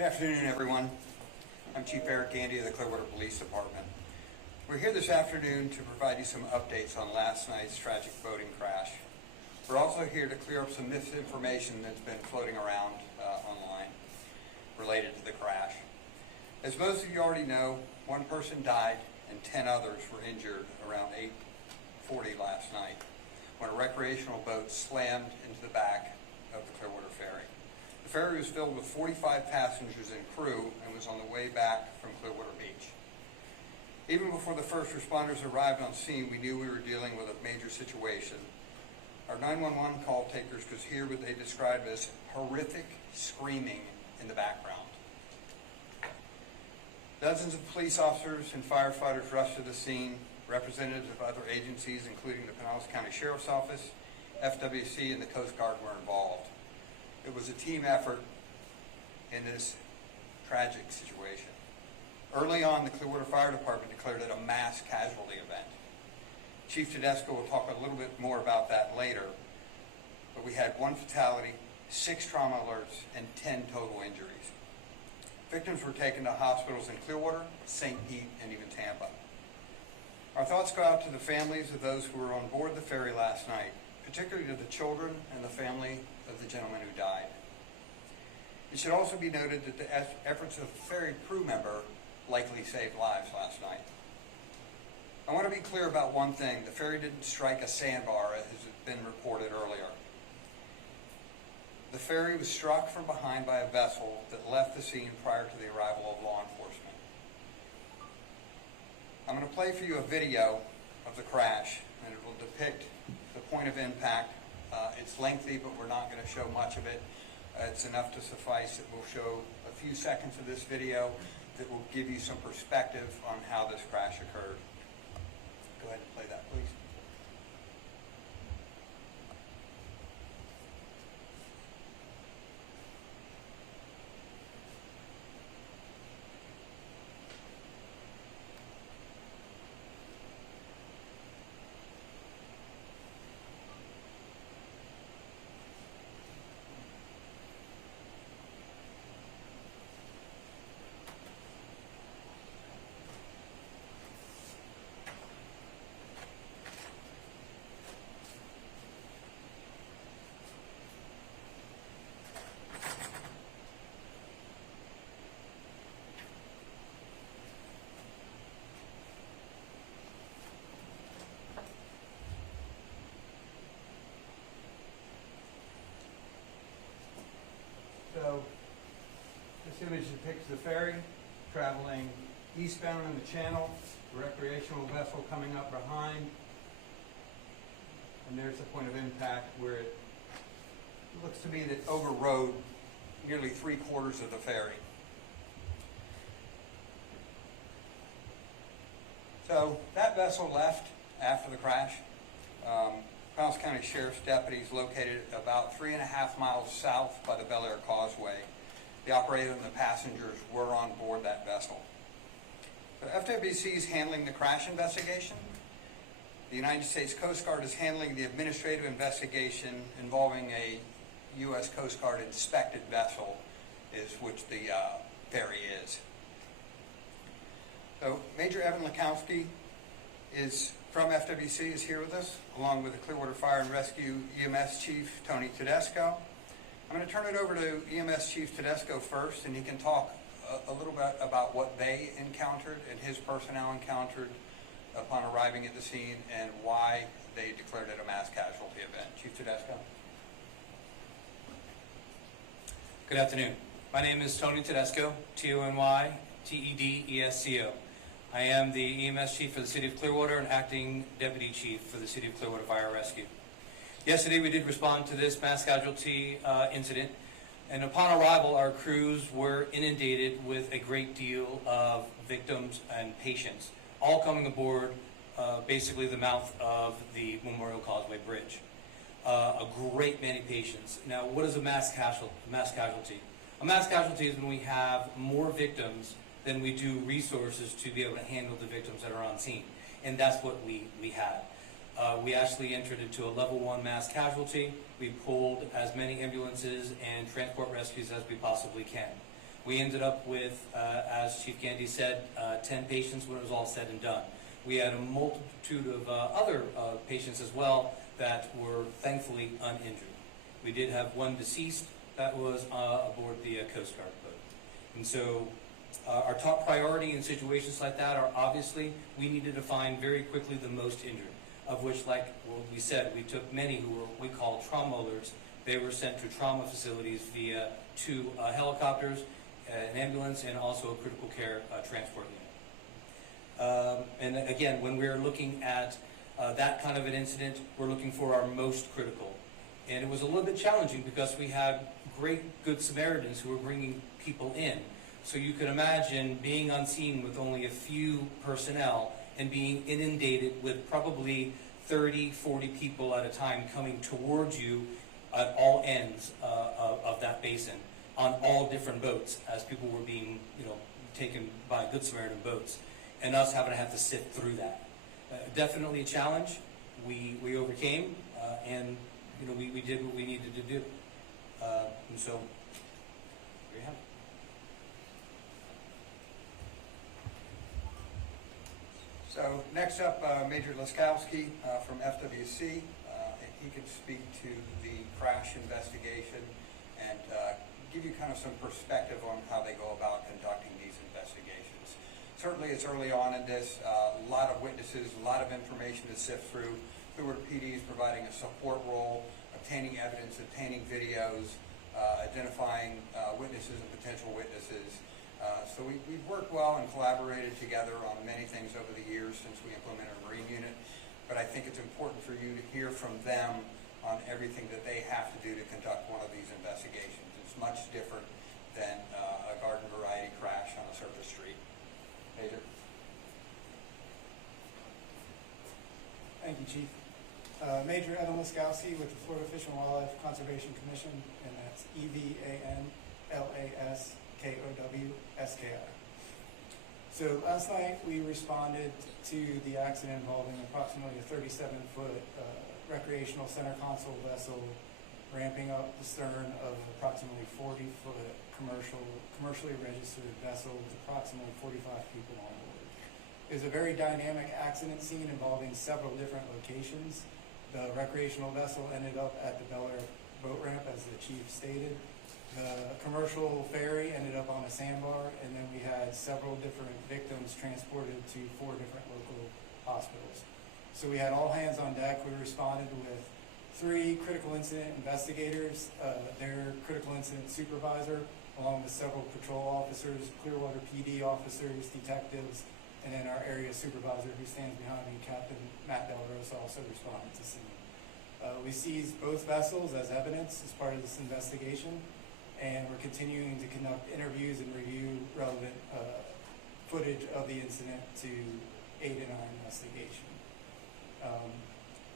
Good afternoon, everyone. I'm Chief Eric Gandy of the Clearwater Police Department. We're here this afternoon to provide you some updates on last night's tragic boating crash. We're also here to clear up some misinformation that's been floating around online related to the crash. As most of you already know, one person died and 10 others were injured around 8:40 last night when a recreational boat slammed into the back of the Clearwater Ferry. The ferry was filled with 45 passengers and crew and was on the way back from Clearwater Beach. Even before the first responders arrived on scene, we knew we were dealing with a major situation. Our 911 call takers could hear what they described as horrific screaming in the background. Dozens of police officers and firefighters rushed to the scene. Representatives of other agencies, including the Pinellas County Sheriff's Office, FWC, and the Coast Guard were involved. It was a team effort in this tragic situation. Early on, the Clearwater Fire Department declared it a mass casualty event. Chief Tedesco will talk a little bit more about that later, but we had 1 fatality, 6 trauma alerts, and 10 total injuries. Victims were taken to hospitals in Clearwater, St. Pete, and even Tampa. Our thoughts go out to the families of those who were on board the ferry last night, particularly to the children and the family of the gentleman who died. It should also be noted that the efforts of a ferry crew member likely saved lives last night. I want to be clear about one thing. The ferry didn't strike a sandbar, as has been reported earlier. The ferry was struck from behind by a vessel that left the scene prior to the arrival of law enforcement. I'm going to play for you a video of the crash, and it will depict the point of impact. It's lengthy, but we're not going to show much of it. It's enough to suffice that we'll show a few seconds of this video that will give you some perspective on how this crash occurred. Go ahead and play that, please. So this image depicts the ferry traveling eastbound in the channel, the recreational vessel coming up behind, and there's the point of impact where it looks to me that overrode nearly 3/4 of the ferry. So that vessel left after the crash. Pinellas County Sheriff's deputies located about 3.5 miles south by the Bel Air Causeway. The operator and the passengers were on board that vessel. So FWC is handling the crash investigation. The United States Coast Guard is handling the administrative investigation involving a U.S. Coast Guard inspected vessel, which the ferry is. So Major Evan Lakowski from FWC is here with us, along with the Clearwater Fire and Rescue EMS Chief Tony Tedesco. I'm going to turn it over to EMS Chief Tedesco first, and he can talk a little bit about what they encountered and his personnel encountered upon arriving at the scene and why they declared it a mass casualty event. Chief Tedesco. Good afternoon. My name is Tony Tedesco, T-O-N-Y-T-E-D-E-S-C-O. I am the EMS Chief for the City of Clearwater and Acting Deputy Chief for the City of Clearwater Fire and Rescue. Yesterday we did respond to this mass casualty incident, and upon arrival our crews were inundated with a great deal of victims and patients, all coming aboard basically the mouth of the Memorial Causeway Bridge. A great many patients. Now, what is a mass casualty? A mass casualty is when we have more victims than we do resources to be able to handle the victims that are on scene. And that's what we had. We actually entered into a level 1 mass casualty. We pulled as many ambulances and transport rescues as we possibly can. We ended up with, as Chief Gandy said, 10 patients when it was all said and done. We had a multitude of other patients as well that were thankfully uninjured. We did have one deceased that was aboard the Coast Guard boat. And so our top priority in situations like that are obviously we needed to find very quickly the most injured, of which, like we said, we took many who were we call trauma alerts. They were sent to trauma facilities via 2 helicopters, an ambulance, and also a critical care transport unit. And again, when we're looking at that kind of an incident, we're looking for our most critical. And it was a little bit challenging because we had great Good Samaritans who were bringing people in. So you can imagine being on scene with only a few personnel and being inundated with probably 30, 40 people at a time coming towards you at all ends of that basin on all different boats as people were being, taken by Good Samaritan boats, and us having to have to sift through that. Definitely a challenge. We overcame, and we did what we needed to do. And so, there you have it. So next up, Major Laskowski from FWC. He can speak to the crash investigation and give you kind of some perspective on how they go about conducting these investigations. Certainly it's early on in this, a lot of witnesses, a lot of information to sift through. Clearwater PD is providing a support role, obtaining evidence, obtaining videos, identifying witnesses and potential witnesses. So we've worked well and collaborated together on many things over the years since we implemented a Marine unit, but I think it's important for you to hear from them on everything that they have to do to conduct one of these investigations. It's much different than a garden variety crash on a surface street. Major. Thank you, Chief. Major Evan Laskowski with the Florida Fish and Wildlife Conservation Commission, and that's EVANLASKOWSKI. So last night we responded to the accident involving approximately a 37-foot recreational center console vessel ramping up the stern of approximately 40-foot commercially registered vessel with approximately 45 people on board. It was a very dynamic accident scene involving several different locations. The recreational vessel ended up at the Bel Air boat ramp, as the chief stated. The commercial ferry ended up on a sandbar, and then we had several different victims transported to 4 different local hospitals. So we had all hands on deck. We responded with 3 critical incident investigators, their critical incident supervisor, along with several patrol officers, Clearwater PD officers, detectives, and then our area supervisor who stands behind me, Captain Matt Del Rosa, also responded to scene. We seized both vessels as evidence as part of this investigation, and we're continuing to conduct interviews and review relevant footage of the incident to aid in our investigation.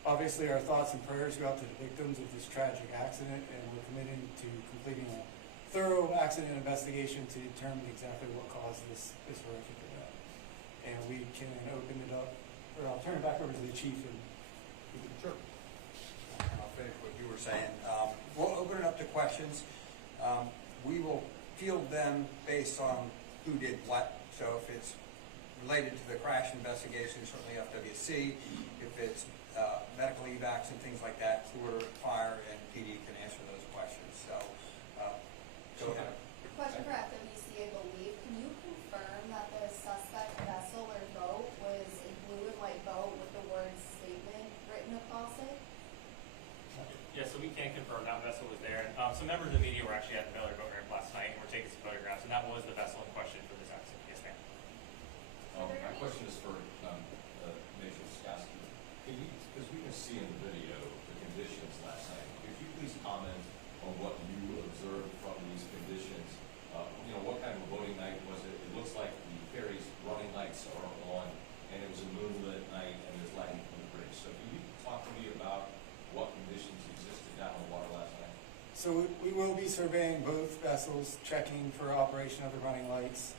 Obviously, our thoughts and prayers go out to the victims of this tragic accident, and we're committed to completing a thorough accident investigation to determine exactly what caused this horrific event. And we can open it up, or I'll turn it back over to the chief. Sure. And I'll finish what you were saying. We'll open it up to questions. We will field them based on who did what. So if it's related to the crash investigation, certainly FWC. If it's medical evacs and things like that, Clearwater Fire and PD can answer those questions. So go ahead. Question for FWC, I believe. Can you confirm that the suspect vessel or boat was a blue and white boat with the word statement written across it? Yeah, so we can confirm that vessel was there. Some members of the media were actually at the Bel Air boat ramp last night and were taking some photographs, and that was the vessel in question for this accident. Yes, ma'am. My question is for Major Laskowski. Because we can see in the video the conditions last night, could you please comment on what you observed from these conditions? What kind of a boating night was it? It looks like the ferry's running lights are on, and it was a moonlit night, and there's lighting from the bridge. So can you talk to me about what conditions existed down on the water last night? So we will be surveying both vessels, checking for operation of the running lights.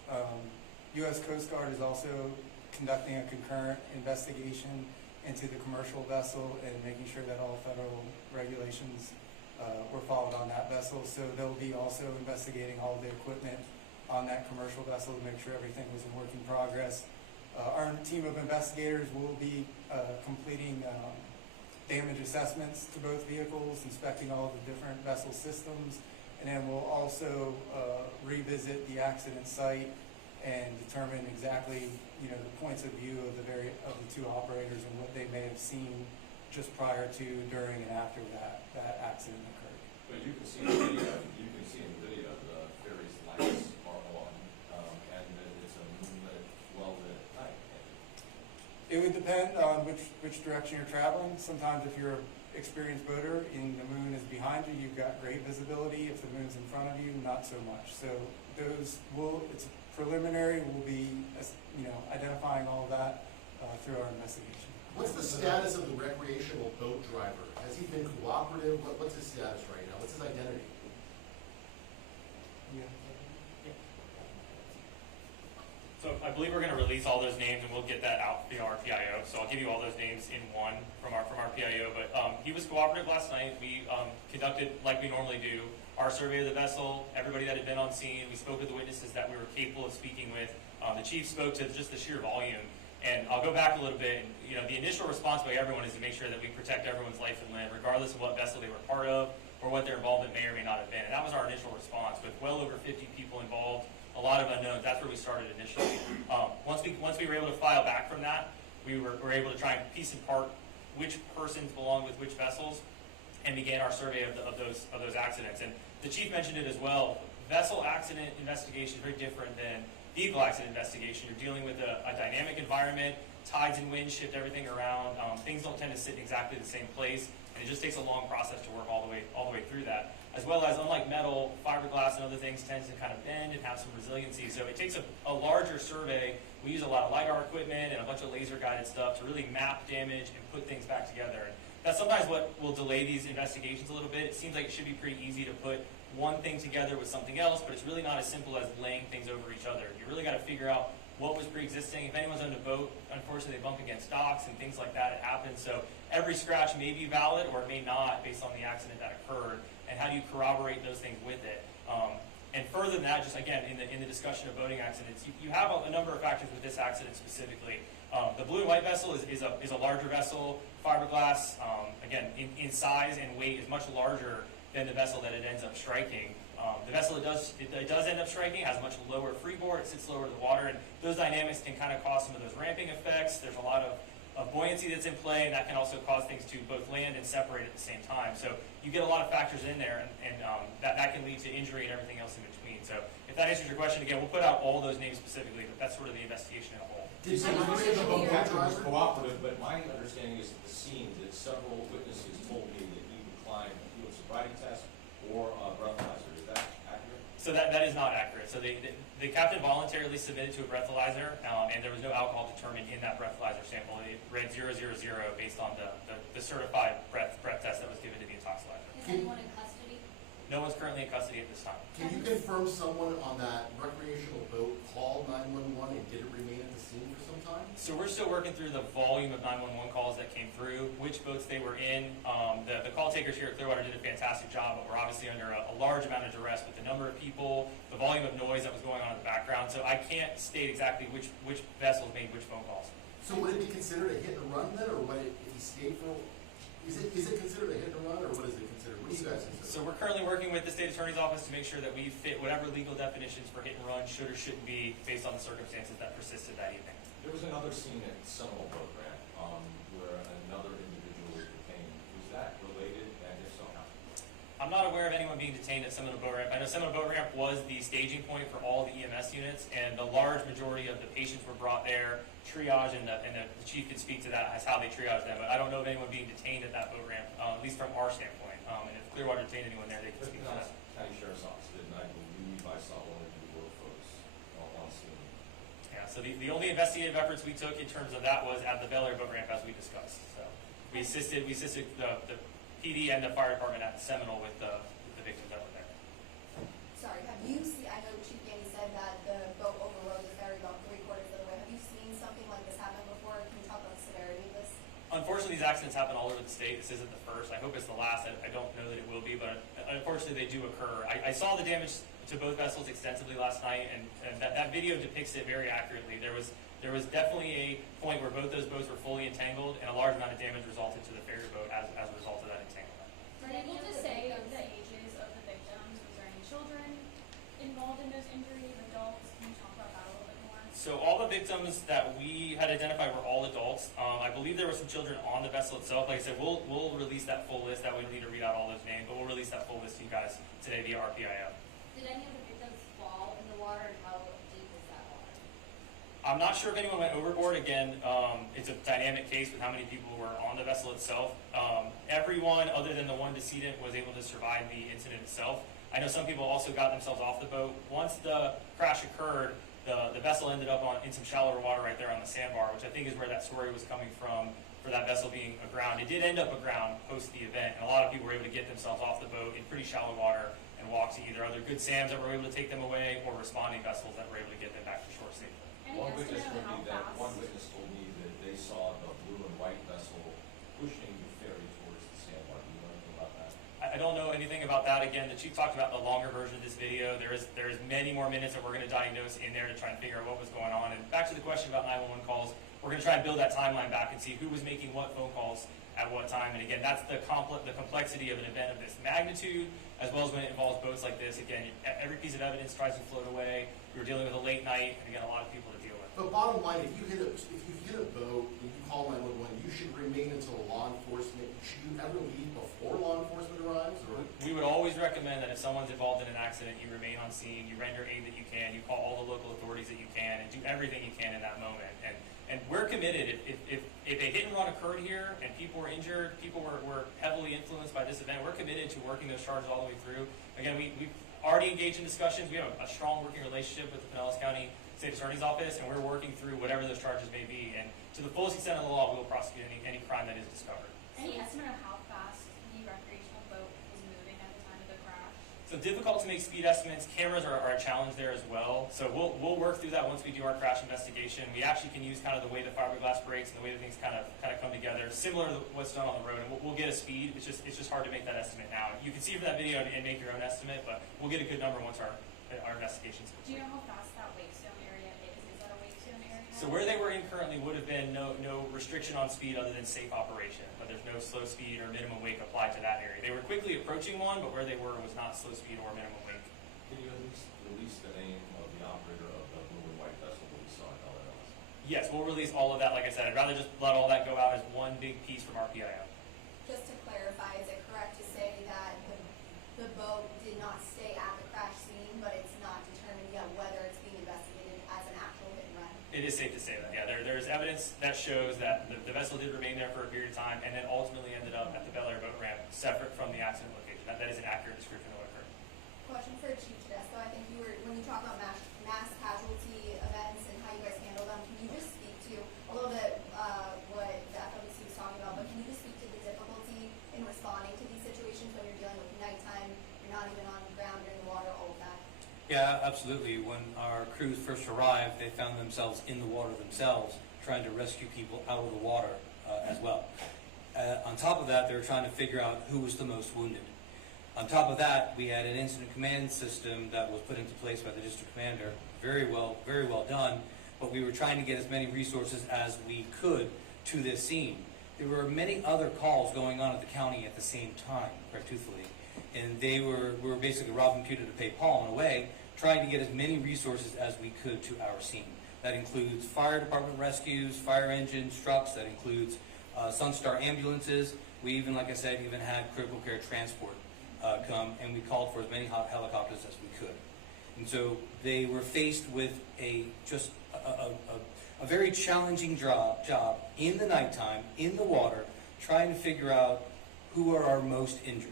U.S. Coast Guard is also conducting a concurrent investigation into the commercial vessel and making sure that all federal regulations were followed on that vessel. So they'll be also investigating all the equipment on that commercial vessel to make sure everything was in working progress. Our team of investigators will be completing damage assessments to both vehicles, inspecting all the different vessel systems, and then we'll also revisit the accident site and determine exactly, you know, the points of view of the two operators and what they may have seen just prior to, during, and after that accident occurred. But you can see in the video, the ferry's lights are on, and it's a moonlit, well-lit night. It would depend on which direction you're traveling. Sometimes if you're an experienced boater and the moon is behind you, you've got great visibility. If the moon's in front of you, not so much. So it's preliminary. We'll be, you know, identifying all of that through our investigation. What's the status of the recreational boat driver? Has he been cooperative? What's his status right now? What's his identity? Yeah. So I believe we're going to release all those names, and we'll get that out via our PIO. So I'll give you all those names in one from our PIO. But he was cooperative last night. We conducted, like we normally do, our survey of the vessel, everybody that had been on scene. We spoke with the witnesses that we were capable of speaking with. The chief spoke to just the sheer volume. And I'll go back a little bit. And, you know, the initial response by everyone is to make sure that we protect everyone's life and limb, regardless of what vessel they were part of or what their involvement may or may not have been. And that was our initial response, with well over 50 people involved. A lot of unknowns. That's where we started initially. Once we were able to file back from that, we were able to try and piece apart which persons belonged with which vessels, and began our survey of those accidents. And the chief mentioned it as well. Vessel accident investigation is very different than vehicle accident investigation. You're dealing with a dynamic environment. Tides and winds shift everything around. Things don't tend to sit in exactly the same place, and it just takes a long process to work all the way through that. As well as, unlike metal, fiberglass and other things tends to kind of bend and have some resiliency. So it takes a larger survey. We use a lot of LiDAR equipment and a bunch of laser guided stuff to really map damage and put things back together. And that's sometimes what will delay these investigations a little bit. It seems like it should be pretty easy to put one thing together with something else, but it's really not as simple as laying things over each other. You really got to figure out what was pre-existing. If anyone's owned a boat, unfortunately they bump against docks and things like that. It happens. So every scratch may be valid or it may not based on the accident that occurred. And how do you corroborate those things with it? And further than that, just again, in the discussion of boating accidents, you have a number of factors with this accident specifically. The blue and white vessel is a larger vessel. Fiberglass, again, in size and weight is much larger than the vessel that it ends up striking. The vessel it does end up striking has a much lower freeboard. It sits lower to the water, and those dynamics can kind of cause some of those ramping effects. There's a lot of buoyancy that's in play, and that can also cause things to both land and separate at the same time. So you get a lot of factors in there, and that can lead to injury and everything else in between. So if that answers your question, again, we'll put out all those names specifically, but that's sort of the investigation in a whole. Did So you say the boat captain was driver? cooperative, but my understanding is at the scene that several witnesses told me that he declined a field sobriety test or a breathalyzer. Is that accurate? So that is not accurate. So the captain voluntarily submitted to a breathalyzer, and there was no alcohol determined in that breathalyzer sample. It read 000 based on the certified breath test that was given to the intoxilizer. Is anyone in custody? No one's currently in custody at this time. Can you confirm someone on that recreational boat called 911 and did it remain at the scene for some time? So we're still working through the volume of 911 calls that came through, which boats they were in. The call takers here at Clearwater did a fantastic job, but we're obviously under a large amount of duress with the number of people, the volume of noise that was going on in the background. So I can't state exactly which vessels made which phone calls. So would it be considered a hit and run then, or what? If he stayed for? Is it considered a hit and run, or what is it considered? What do you guys consider? So we're currently working with the state attorney's office to make sure that we fit whatever legal definitions for hit and run should or shouldn't be based on the circumstances that persisted that evening. There was another scene at Seminole Boat Ramp where another individual was detained. Was that related, and if so, how? I'm not aware of anyone being detained at Seminole Boat Ramp. I know Seminole Boat Ramp was the staging point for all the EMS units, and the large majority of the patients were brought there, triage, and the chief could speak to that as how they triage them. But I don't know of anyone being detained at that boat ramp, at least from our standpoint. And if Clearwater detained anyone there, they can speak to that. County Sheriff's Office didn't. I believe I saw one of the work folks on scene. Yeah, so the only investigative efforts we took in terms of that was at the Bel Air boat ramp, as we discussed. So we assisted the PD and the fire department at Seminole with the victims that were there. Sorry, have you seen, I know Chief Gandy said that the boat overrode the ferry about 3/4 of the way. Have you seen something like this happen before? Can you talk about the severity of this? Unfortunately, these accidents happen all over the state. This isn't the first. I hope it's the last. I don't know that it will be, but unfortunately, they do occur. I saw the damage to both vessels extensively last night, and that video depicts it very accurately. There was definitely a point where both those boats were fully entangled, and a large amount of damage resulted to the ferry boat as a result of that entanglement. Are you able to say the ages of the victims? Was there any children involved in those injuries, adults? Can you talk about that a little bit more? So all the victims that we had identified were all adults. I believe there were some children on the vessel itself. Like I said, we'll release that full list. That we don't need to read out all those names, but we'll release that full list to you guys today via RPIO. Did any of the victims fall in the water, and how deep is that water? I'm not sure if anyone went overboard. Again, it's a dynamic case with how many people were on the vessel itself. Everyone other than the one decedent was able to survive the incident itself. I know some people also got themselves off the boat. Once the crash occurred, the vessel ended up in some shallower water right there on the sandbar, which I think is where that story was coming from for that vessel being aground. It did end up aground post the event, and a lot of people were able to get themselves off the boat in pretty shallow water and walk to either other Good Sams that were able to take them away or responding vessels that were able to get them back to shore safely. Any One witness estimate on told me how that, fast? one witness told me that they saw the blue and white vessel pushing the ferry towards the sandbar. Do you know anything about that? I don't know anything about that. Again, the chief talked about the longer version of this video. There is many more minutes that we're going to diagnose in there to try and figure out what was going on. And back to the question about 911 calls, we're going to try and build that timeline back and see who was making what phone calls at what time. And again, that's the complexity of an event of this magnitude, as well as when it involves boats like this. Again, every piece of evidence tries to float away. We were dealing with a late night, and again, a lot of people to deal with. But bottom line, if you hit a boat and you call 911, you should remain until law enforcement. Should you ever leave before law enforcement arrives, or? We would always recommend that if someone's involved in an accident, you remain on scene, you render aid that you can, you call all the local authorities that you can, and do everything you can in that moment. And we're committed. If a hit and run occurred here and people were injured, people were heavily influenced by this event, we're committed to working those charges all the way through. Again, we've already engaged in discussions. We have a strong working relationship with the Pinellas County State Attorney's Office, and we're working through whatever those charges may be. And to the fullest extent of the law, we will prosecute any crime that is discovered. Any estimate of how fast the recreational boat was moving at the time of the crash? So difficult to make speed estimates. Cameras are a challenge there as well. So we'll work through that once we do our crash investigation. We actually can use kind of the way the fiberglass breaks and the way that things kind of come together, similar to what's done on the road. And we'll get a speed. It's just hard to make that estimate now. You can see from that video and make your own estimate, but we'll get a good number once our investigation's Do you complete. know how fast that wake zone area is? Is that a wake zone area? So where they were in currently would have been no restriction on speed other than safe operation, but there's no slow speed or minimum wake applied to that area. They were quickly approaching one, but where they were was not slow speed or minimum wake. Can you at least release the name of the operator of the blue and white vessel that we saw at LLS? Yes, we'll release all of that. Like I said, I'd rather just let all that go out as one big piece from RPIO. Just to clarify, is it correct to say that the boat did not stay at the crash scene, but it's not determined yet whether it's being investigated as an actual hit and run? It is safe to say that, yeah. There's evidence that shows that the vessel did remain there for a period of time and then ultimately ended up at the Bel Air boat ramp, separate from the accident location. That is an accurate description of what occurred. Question for Chief Tedesco. I think when you talk about mass casualty events and how you guys handle them, can you just speak to a little bit what the FWC was talking about, but can you just speak to the difficulty in responding to these situations when you're dealing with nighttime, you're not even on ground, you're in the water, all of that? Yeah, absolutely. When our crews first arrived, they found themselves in the water themselves, trying to rescue people out of the water as well. On top of that, they were trying to figure out who was the most wounded. On top of that, we had an incident command system that was put into place by the district commander. Very well done, but we were trying to get as many resources as we could to this scene. There were many other calls going on at the county at the same time, quite truthfully, and we were basically robbing Peter to pay Paul in a way, trying to get as many resources as we could to our scene. That includes fire department rescues, fire engines, trucks. That includes Sunstar ambulances. We even, like I said, even had critical care transport come, and we called for as many helicopters as we could. And so they were faced with a very challenging job in the nighttime, in the water, trying to figure out who are our most injured,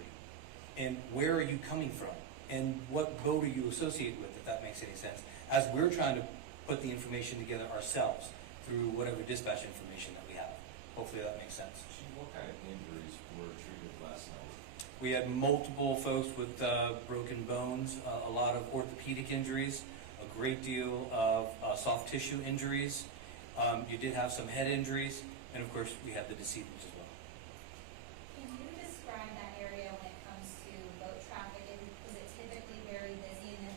and where are you coming from, and what boat are you associated with, if that makes any sense, as we're trying to put the information together ourselves through whatever dispatch information that we have. Hopefully that makes sense. Chief, what kind of injuries were treated last night? We had multiple folks with broken bones, a lot of orthopedic injuries, a great deal of soft tissue injuries. You did have some head injuries, and of course we had the decedents as well. Can you describe that area when it comes to boat traffic? Is it typically very busy? And then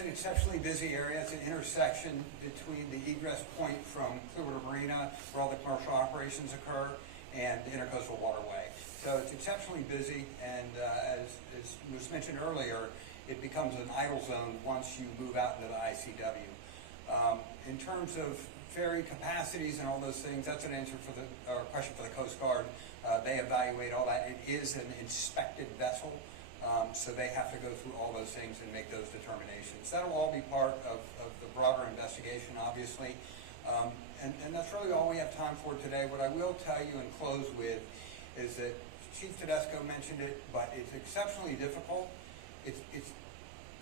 an exceptionally busy area. It's an intersection between the egress point from Clearwater Marina, where all the commercial operations occur, and the Intercoastal Waterway. So it's exceptionally busy, and as was mentioned earlier, it becomes an idle zone once you move out into the ICW. In terms of ferry capacities and all those things, that's an answer for or question for the Coast Guard. They evaluate all that. It is an inspected vessel, so they have to go through all those things and make those determinations. That'll all be part of the broader investigation, obviously. And that's really all we have time for today. What I will tell you and close with is that Chief Tedesco mentioned it, but it's exceptionally difficult. It's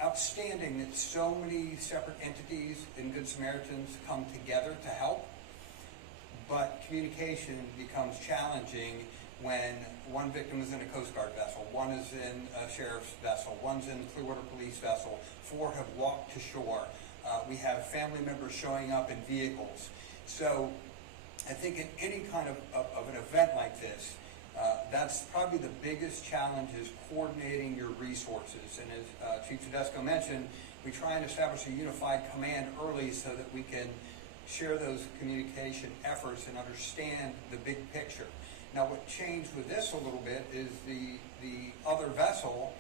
outstanding that so many separate entities in Good Samaritans come together to help, but communication becomes challenging when one victim is in a Coast Guard vessel, one is in a sheriff's vessel, one's in a Clearwater police vessel, 4 have walked to shore. We have family members showing up in vehicles. So I think in any kind of an event like this, that's probably the biggest challenge is coordinating your resources. And as Chief Tedesco mentioned, we try and establish a unified command early so that we can share those communication efforts and understand the big picture. Now, what changed with this a little bit is the other vessel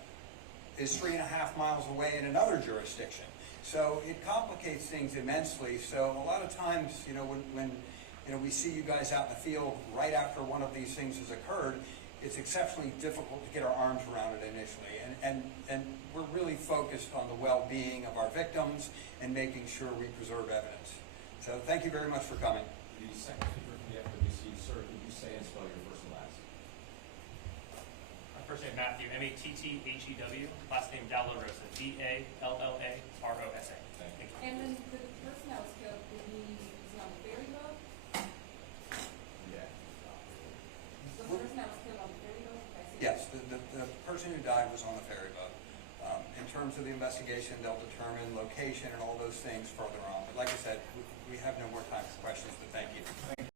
is 3.5 miles away in another jurisdiction. So it complicates things immensely. So a lot of times, when we see you guys out in the field right after one of these things has occurred, it's exceptionally difficult to get our arms around it initially. And we're really focused on the well-being of our victims and making sure we preserve evidence. So thank you very much for coming. The second speaker from the FWC, sir, could you say and spell your first and last? My first name Matthew, M-A-T-T-H-E-W. Last name Dallarosa, D-A-L-L-A-R-O-S-A. Thank you. And then the person that was killed, was he on the ferry boat? Yeah. The person that was killed on the ferry boat? Okay, so- Yes, the person who died was on the ferry boat. In terms of the investigation, they'll determine location and all those things further on. But like I said, we have no more time for questions, but thank you.